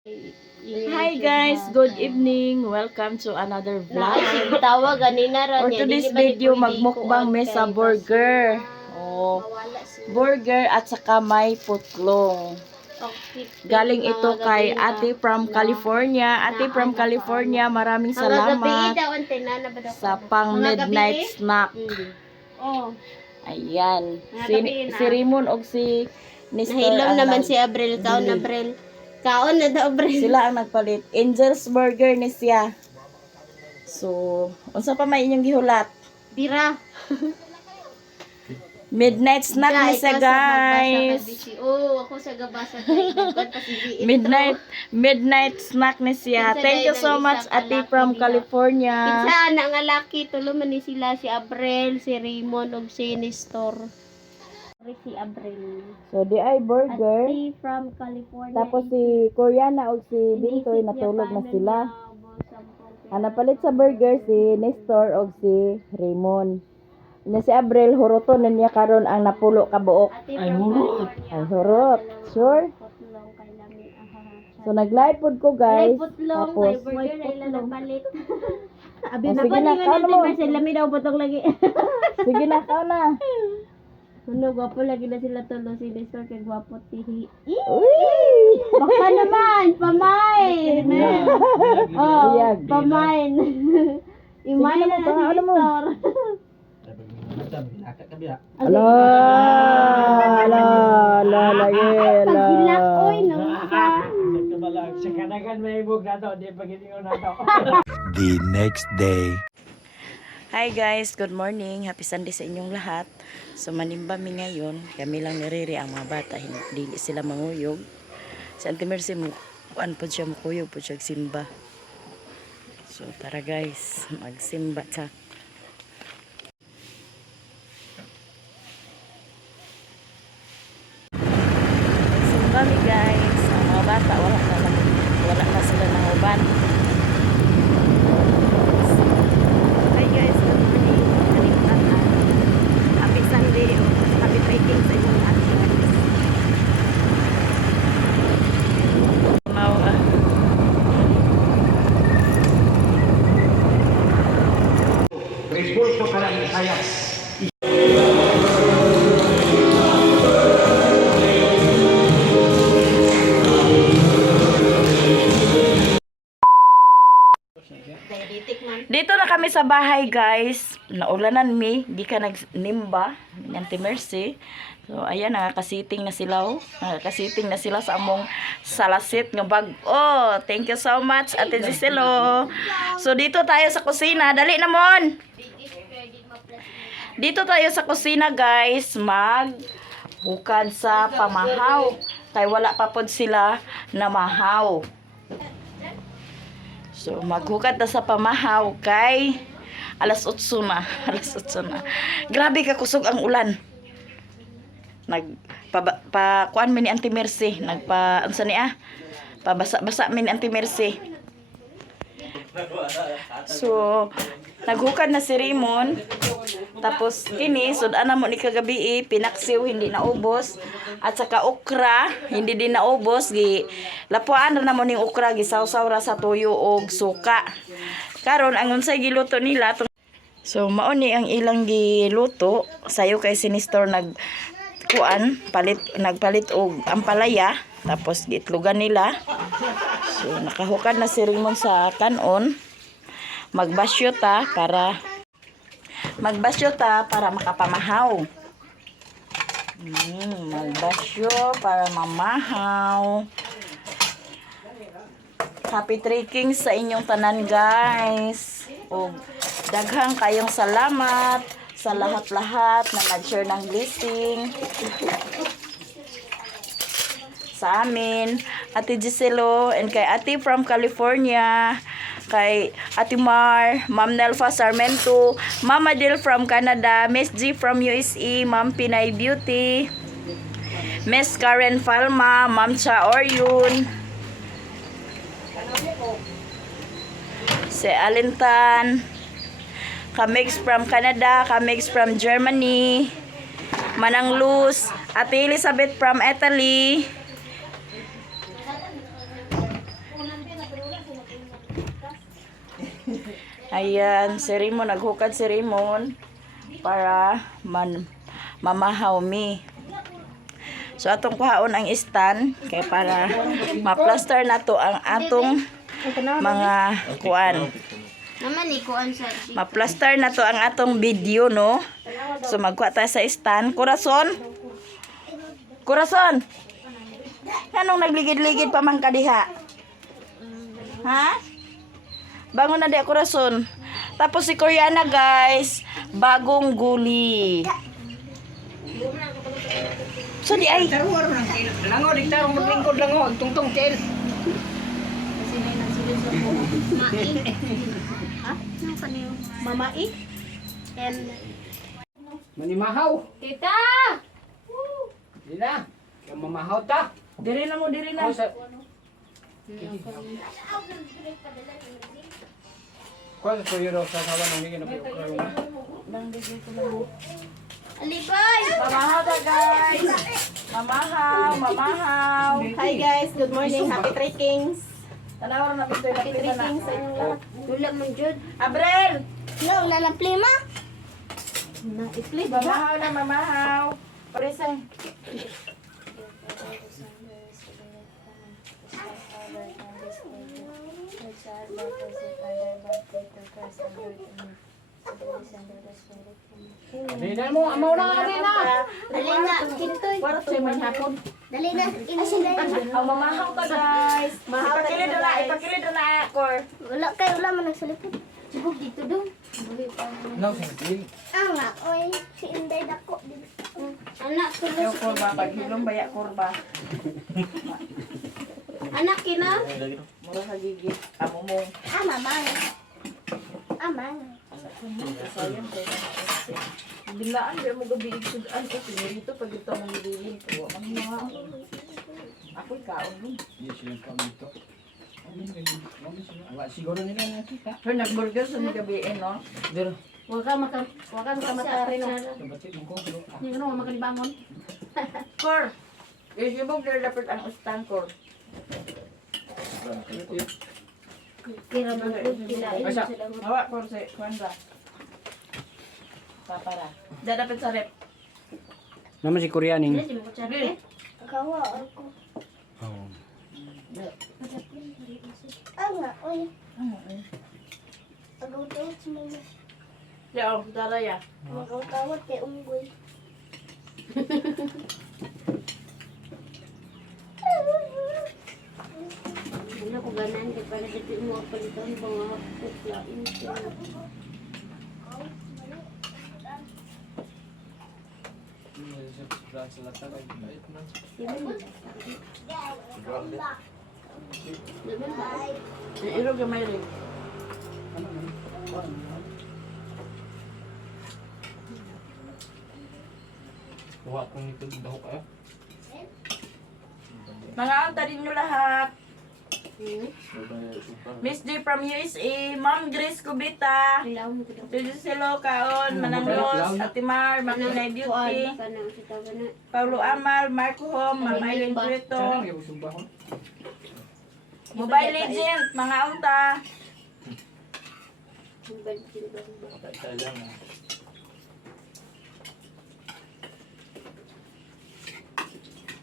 Hi guys, good evening. Welcome to another vlog. For today's video, magmukbang may sa burger. Oh, burger at saka may putlong. Galing ito kay Ate from California. Ate from California, maraming salamat sa pang midnight snack. Ayan. Si Rimon og si Nestor. Nahilom naman si Abril. Kaon Abril. Kaon na daw Abril. Sila ang nagpalit. Angel's Burger ni siya. So, unsa pa may inyong gihulat? Bira. Midnight snack ni siya, guys. Oh, ako sa gabasa Midnight snack ni siya. Thank you so much, Ate from California. Isa na nga laki, tulo man ni sila si Abril, si Raymond ug si Nestor. Si Abril. So, di ay burger. Ate from California. Tapos si Koreana ug si Bintoy natulog na sila. Ang napalit sa burger si Nestor ug si Raymond. Na si Abril huroton na niya karon ang napulo ka buok. Ay hurot. Ay hurot. Sure? So nag-live pod ko guys. Tapos burger na ilang palit. Abi na sige na, kaon mo. Lami daw butong lagi. Sige na, kaon na. Ano, gwapo lagi na sila tulo si Nestor kay gwapo tihi. Uy! Baka naman, pamain. Oh, Iyag. pamain. Imain na si ano mo? Nestor. Ala, Pagilak, oy, nang The next day. Hi guys, good morning. Happy Sunday sa inyong lahat. So manimba mi ngayon. Kami lang niriri ang mga bata. Hindi sila manguyog. Si Auntie Mercy, kuan po siya makuyog po siya simba. So tara guys, magsimba sa. Simba mi guys. Ang mga bata wala na sila nanguban. Hi guys, good morning. Happy Sunday. Happy fighting sa inyong lahat. Responso para Isayas. Dito na kami sa bahay guys. Naulanan mi, di ka nagnimba ni Auntie Mercy. So ayan, nakakasiting na sila. Nakakasiting na sila sa among salasit ng bag. Oh, thank you so much Ate Giselo. So dito tayo sa kusina. Dali na mon. Dito tayo sa kusina guys. Maghukad sa pamahaw. Kaya wala pa pod sila na mahaw. So, maghukad na sa pamahaw kay alas 8 na. Alas 8 na. Grabe ka kusog ang ulan. Kuan mi ni Auntie Mercy. Unsa ni pabasa-basa mi ni Auntie Mercy. So, naghukad na si Raymond. Tapos kini sudan na mo ni kagabi pinaksiw hindi naubos at saka okra hindi din naubos lapuan na mo ning okra gisaw-saw ra sa tuyo og suka. Karon ang unsay giluto nila so mao ni ang ilang giluto sayo kay si Nestor nagpalit og ampalaya tapos giitlogan nila. So nakahukad na si Raymond sa kanon. Magbasyo ta para makapamahaw. Magbasyo para mamahaw. Happy trekking sa inyong tanan guys. O daghang kayong salamat sa lahat-lahat na nag-share ng blessing sa amin. Ate Giselo and kay Ate from California. Kay Ate Mar, Ma'am Nelfa Sarmento, Mama Del from Canada, Miss G from USA, Ma'am Pinay Beauty, Miss Karen Falma, Ma'am Cha Oryun, si Alintan, Kamix from Canada, Kamix from Germany, Manang Luz, Ate Elizabeth from Italy, Ayan, si Raymond, naghukad si Raymond para mamahaw mi. So atong kuhaon ang stand kay para ma-plaster na to ang atong mga kuan. Naman ni kuan sa Ma-plaster na to ang atong video, no? So magkuha tayo sa stand. Corazon. Corazon. Anong nagligid-ligid pa man ka diha? Ha? Bangon na di Corazon. Tapos si Koreana, guys, bagong guli. So di ay Lango, diktarong maglingkod lango, tungtong tel. Ha? Nang kaniyo? Mamai? And Manimahaw. Tita! Di na. Kaya mamahaw ta. diri na mo, diri na. Ako sa... Kuha sa tuyo daw sa sawa ng higin na pinagkarungan. Alibay! Mamahaw ta, guys. Mamahaw. Hi guys, good morning. Happy trekkings. Tanaw na bitoy Happy lapit na. trekkings sa inyong lahat. Wala man jud. Abrel, No, na plima. Na itli mamahaw na mamahaw. Parisay. Di na mo, amaw na, di na. Dali na, kintoy. Para to man hapon. Dali na, inasyon Ang mamahaw ka, guys. Ipakilid na Kor. Wala kayo, wala man nagsalipod. Sigog dito dong. No, sige. Nga, oy, si Inday dako. Anak, Yo tulos. Korba, paghilom baya Korba. Anak, kina? Mura ka gigit. Amumong. Mamang. Amang. Sayang ko. Bilaan, di mo gabi igsudan ko. Sinirito pag ito mong bilin. Tuwa man mga. Ako'y kaon nun. Yes, sila pa dito. Awa, siguro nila na kita. Pero nag-burger sa mga gabi, no? Dito. Huwag ka mamatari no. Kabatid mo ko. Hindi ko makalibangon. Kor! Isibog na dapat ang ustang, Kor. Kira man ko kilain Asa? sila. Hawa, Kor, si Kwanza. Papara. Dapat sa rep. Naman si Koreaning. Hindi mo ko tsari. Kawa ako. Nga, oy. Pag-utawat si mama. Yo, daraya. Mag-utawat kay unggoy. Ano ko ganan kay para dito mo palitan mga kuklain. Iro gamay rin. Kuha kong nito daw kayo. Mga anta din nyo lahat. Miss J from USA, Ma'am Grace Cubita, Ilaw mo ko daw. Tudo Silo Kaon, Manang Ros, Atimar, Makinay Beauty, Kanang si tawa na. Paulo Amal, Marco Hom, Ma'am Eileen Brito, Sana yung sumbahon. Mobile Legend, mga unta.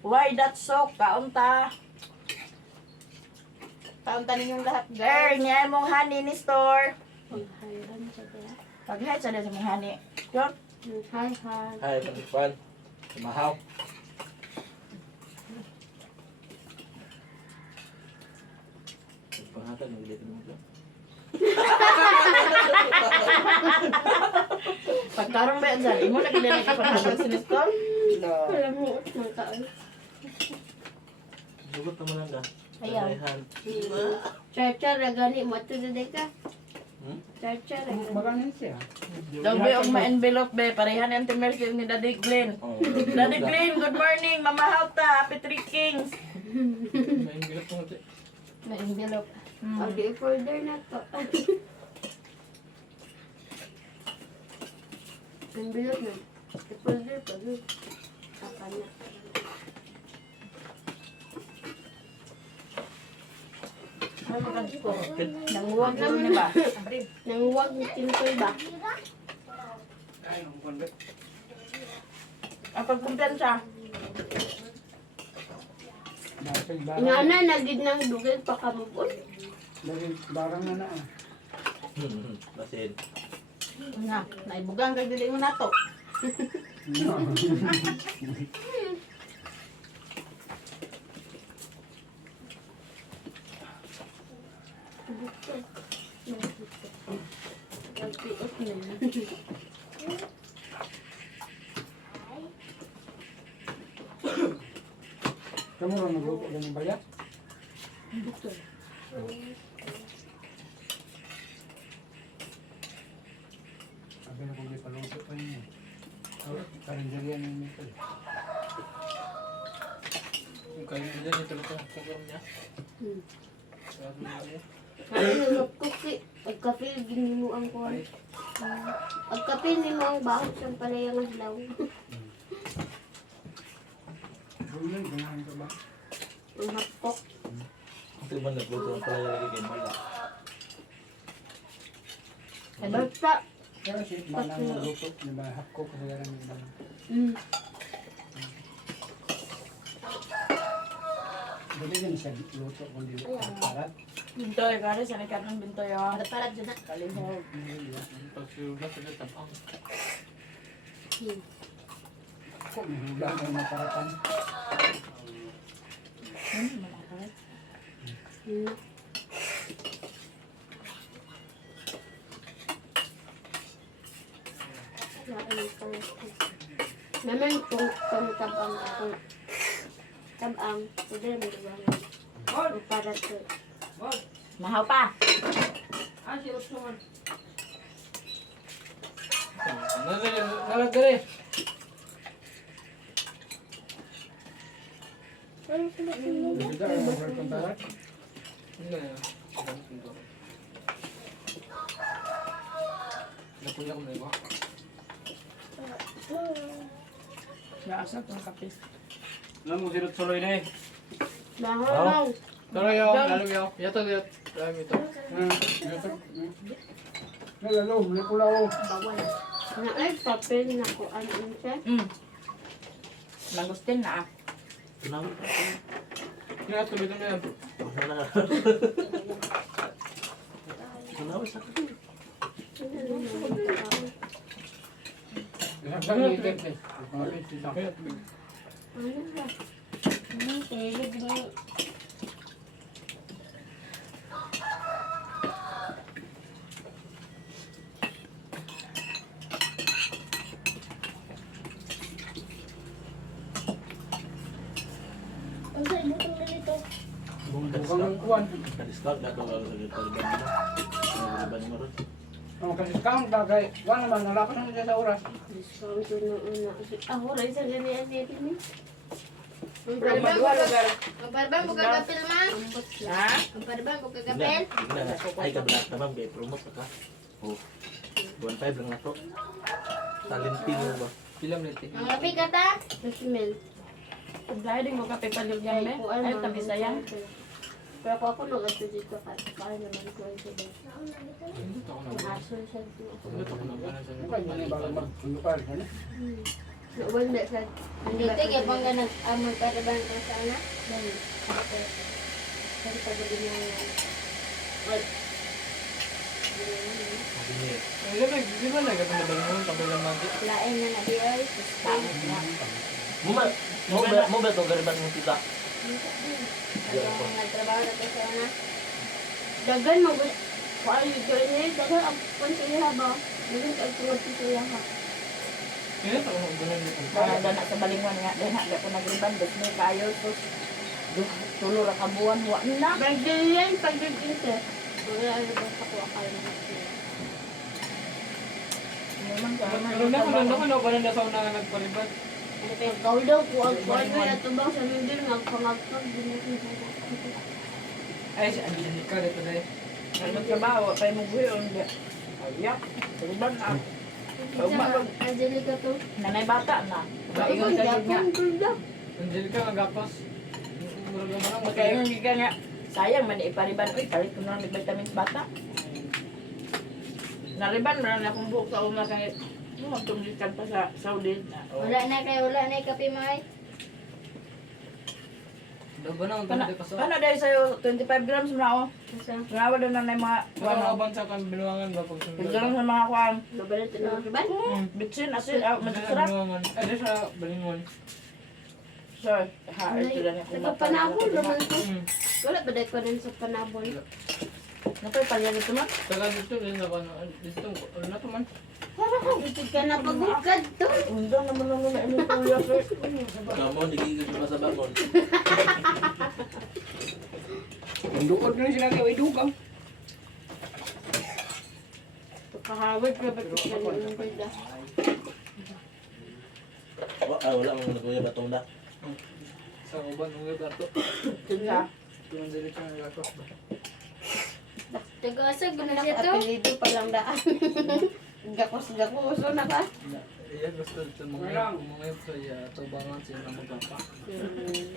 Why that soap, kaunta. Taon-taon ninyong lahat Girl, guys. niya mong honey ni store. Pag-hiran sa kaya. Pag-head sa sa mong honey. Yun. Hi, hi. Ay, pangkuan. Mahaw. Pangatan ng ulit mo. Pagkarong ba yan dyan? Imo na kinilay ka pa sa store? Alam mo, mga taon. Sugot naman lang ka. Ayaw. Char-char, gani mo. Ito na ka. Char-char, gani. Maganin siya. Dobe og ma-envelope be, parehan yung temersil ni Daddy Glenn. Daddy Glenn, good morning, Mama Hauta, Happy Three Kings. May envelope mo ito. Na envelope. O, di folder na to. Envelope na. I-folder pa. Saka na. Nanguwag naman niya ba? Nang huwag ni Tintoy ba? Kapag kumpiyansa. Nga na, nagid ng dugay pa kamupon. Barang na na. Basin. Nga, naibugang kay dili mo nato. Nagpiot na yan. Kamu rin nagluto ganyan ba yan? Sabi na kung di paluto pa yun. Karinderiya ng nito. Yung kayo din ito ito. Kukulam niya. Ano magkuki? Pagka-feel ginimo ang kuwan. Pagka-feel nimo ang bahot sa palayang adlaw. Bulan, ganahan ka ba? Ang hapok. Ito ba nagluto ang pala lagi kay Mala? Basta. Pero si manang nagluto, di ba? Hapko kasi yan ang iba. Dali din siya luto kung di parat. Bintoy, kare sa nekat ng bintoy ah. Para dyan na. Kalihog. Pagsiulat sa tapang. Ako, may hula na yung paratan. Naman kung tabang ako. Tabang. Pwede mo diba? O para to. Mahaw pa. Nalagdari. Bida, ay mag-work ang parat. Nakuya ko na iba. Naasa tong kape. Alam mo, sirot soloy na eh. Mahal. Pero yaw, lalong yaw. Yato, yato. Alam ito. Nalalo, may pula ko. Bawal. Na ay papel na ko ano siya. Mangustin na ah. Tunaw. Ya, tuloy na yan. Tunaw sa Isang ni Ted eh. Mga pizza sa akin. Ano ba? Kaya din. Bukang ng kuwan. Ka-discount na ito. Nagaliban mo rin. Ang ka-discount bagay. Wala naman, nalakas naman siya sa oras. Discount ko na una. Ako rin sa ganyan dito ni. Magparbang ko kagapil ma. Ambot siya. Ha? Magparbang ko Hindi kagapil. na. Ay, kabila tamam. Kaya promote ka. Oh. 1.5 lang na to. Talentino ba? Pilam niti. Ang lapi ka ta. Smell. Dahil din mo kape palog yan be. Ay, tabi sayang. Pero ako nagato dito kaya naman ko ito ba. Ang aso siya dito. Mukha yun yung bago mag-lupar. Wala sa. Dito kaya pang ganag magparbang ka sa anak. Dali. Kasi pag niya Ay, di ba nagkatulad mo? Tambay lang mandi. Lain na na di ay. Pangit na. Mo ba ito gariban mo kita? Ang nagtrabaho na to sa anak. dagan mo ko ay join ni dagan ang pansiya ba. Dagan ang tuwad siya ha. Kaya ito, kung ganun yung Para dana sa balingon nga. Dahil na ko nagriban. Dahil may kayo. Sus. Tulo ra kabuan. Wa na. Bagdilian pagdagin siya. Wala ano ba sa ko akala na siya. Naman ka. Pero na ko na sa una nagpalibat. Ikaw daw po ang kuwan na natubang sa nindin nagpangagpag din ako. Ay, si Angelica dito na eh. Ang magtrabaho. Pa'y mo buhiyon. Ayak. Tuliban na. Angelica to. Nanay bata na. Maingon Ay, ka yun nga. yapon ganda. Angelica, nagapos. Murag naman ang Kaya yung giga nga. Sayang man ipariban. Uy, palit ko na ng vitamins bata. Nariban mo na akong buhok sa una kay magtumikan pa sa Saudi. Wala na kayo, wala na kape may. Doon ba na ang Ano, ganda pa sa... ano dahil sa'yo? 25 grams mo na ako. Grawa doon na yung mga Ano ano. ang bansa kang binuangan ba pag sunod? Pagdalang sa mga kuwan. Mabalat na mga kiban. Bitsin, asin, masasarap. Binuangan. Ay, sa balingon. Sir, ha, ito lang yung Nagpapanabon naman to. Hmm. Wala ba dahil ko rin sa panabon? Napay palya dito man. Taga dito, din ako na. Dito, ano na to man? Itig ka na pagukad to. Undang naman lang na ini kuya sir. Kamu, nagigil pa sa bangon. Ang duod na sila kayo idugang. Kahawag ka ba ito ka rin yung bida? Wala mong nagkuya batong da. Sa uban ng lugar to. Tinsa. Tuman sa lechon ng gato. Taga-asag na siya to. Apelido pa lang daan. Gakos-gakoso na ka. Iya gusto sa mga yun sa tubangan siya na magpapa.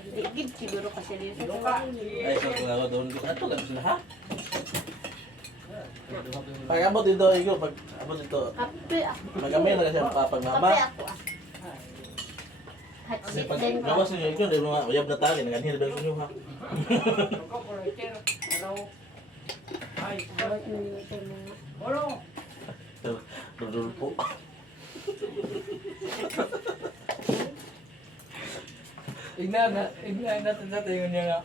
Igid siguro kasi dito. Ay, sa mga ako doon. Ato lang sila ha? Pag abot dito, Igo, pag abot dito. Ape ako. Magamay na kasi ang papag mama. Ape ako. Hot Kasi seat pag din ko. gawas ninyo, Igo, dahil mga uyab na tali, naganhin na ninyo ha. Awat mo nyo ito mga. Dudul po. Ignan natin yung niya nga.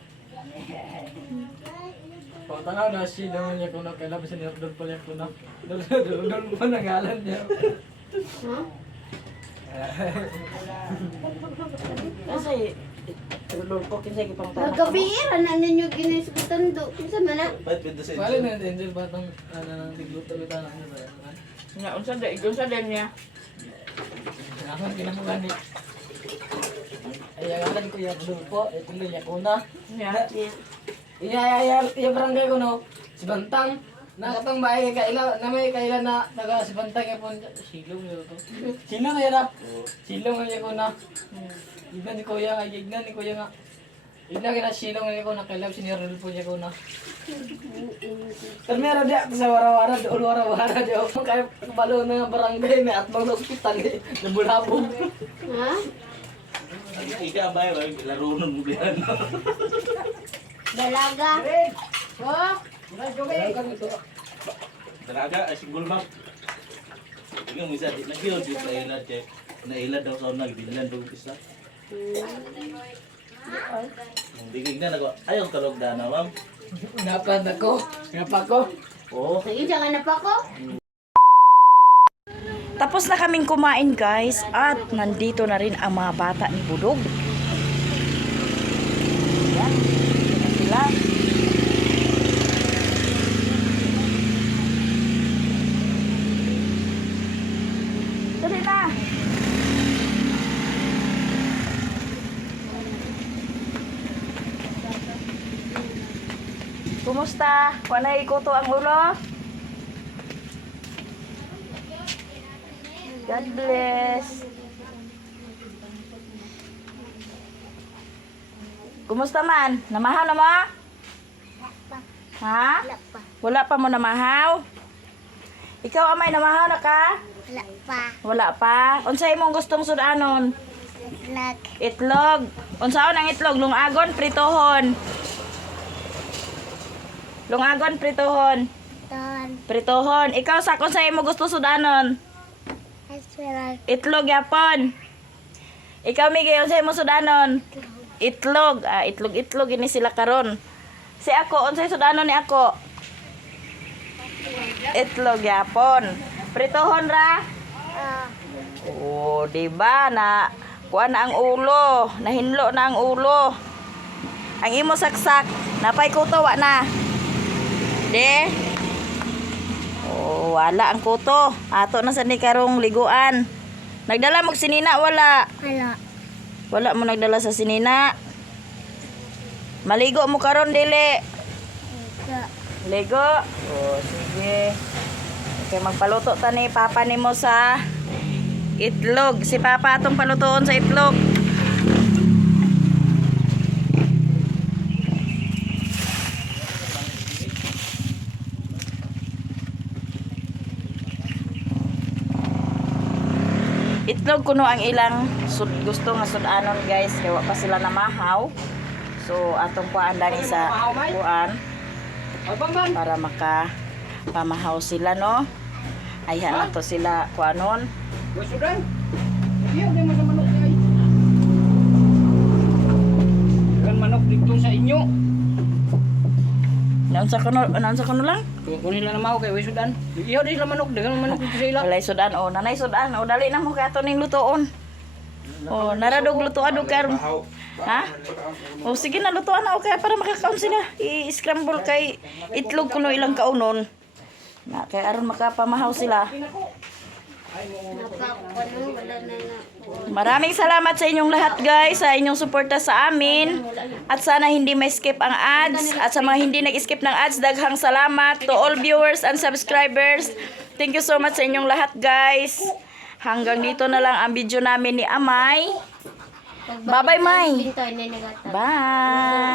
Pag tanaw na si naman niya kung kailan siya nilapdol pa niya kung doon pa nangalan niya. Ha? Kasi tulol ko kinsa gipang tanak. Nagabiira na ninyo ginisgutan do. Kinsa man na? Ba't pinto sa Bali inyo? na Angel batang tigluto-luto na niya ba? Nga unsa da igon sa din niya. Ako kinamulan ni. Ay, agalan ko yung dulpo, itong linya ko na. Niya. Iya barangay ko no, si Bantang. Nakatang bahay kaila, na may kaila na taga si Bantang yapon silong yun to. Silong yun na. Silong yun ko na. Ignan ni Kuya nga, ignan ni Kuya nga. Ignan kina silong yun ko na kaila sinirul po niya ko na. Pero meron dia sa wara-wara, doon wara-wara dia. Kaya balo na nga barangay may atbang na ospital eh. Nabulabog. Ha? Ika ba yung laro ng bublihan? Dalaga. Oh, Dalaga, ay single map. Tingnan mo isa, nag-iod yung nailad kay nailad daw sa unang binlan pag isa. Yung bigig na nako, ayaw kalog na na ma'am. Napad ako. Ngapa ko. Oo. sige ka na pa ko. Tapos na kaming kumain guys at nandito na rin ang mga bata ni Budog. Yan. Yan sila. Dali na. Kumusta? Kuha na ikuto ang ulo? God bless. Kumusta man? Namahaw na mo? Ha? Wala pa. Wala pa mo namahaw? Ikaw amay namahaw na ka? Wala pa. Wala pa. Unsay imong gustong sudanon? Lag. Itlog. Unsaon ang itlog? Lungagon, pritohon. Lungagon, pritohon. Ton. Pritohon. Ikaw sa kung sa imo gusto sudanon? Asperag. Itlog yapon. Ikaw Migay, unsay mo sudanon? Itlog. Ah, itlog ini sila karon. Si ako, unsay sudanon ni ako? Itlog yapon. Pritohon ra. Oh, di ba na kuan na ang ulo, nahinlo na ang ulo. Ang imo saksak, napay kuto wa na. De. Oh, wala ang kuto. Ato na sa ni karong liguan. Nagdala mo sinina wala. Wala. Wala mo nagdala sa sinina. Maligo mo karon dili. Ligo. Oh, sige. Okay, magpaluto ta ni papa nimo sa itlog. Si papa atong palutoon sa itlog. Itlog kuno ang ilang gusto nga sudanon guys, kaya wa pa sila namahaw. So atong kuan dani sa kuan para maka pamahaw sila no. Ayhan na to sila kuanon. Wasudan. Iya, di mo sa manok ay. Kan manok dito sa inyo. Naunsa kuno lang? Kung nila na mao kay wasudan. Iya, di sila manok, dagan manok dito sa ila. Walay sudan o nanay sudan o dali na mo kay ato ning lutoon. O naradog lutoan og karon. Ha? O sige na lutoan na o kaya para makakaon sila. I-scramble kay itlog kuno ilang kaunon. Na kay aron makapamahaw sila. Nakakuan wala na na. Maraming salamat sa inyong lahat guys, sa inyong suporta sa amin. At sana hindi may skip ang ads. At sa mga hindi nag-skip ng ads, daghang salamat to all viewers and subscribers. Thank you so much sa inyong lahat guys. Hanggang dito na lang ang video namin ni Amay. Bye-bye, May. Bintay na nagata. Bye!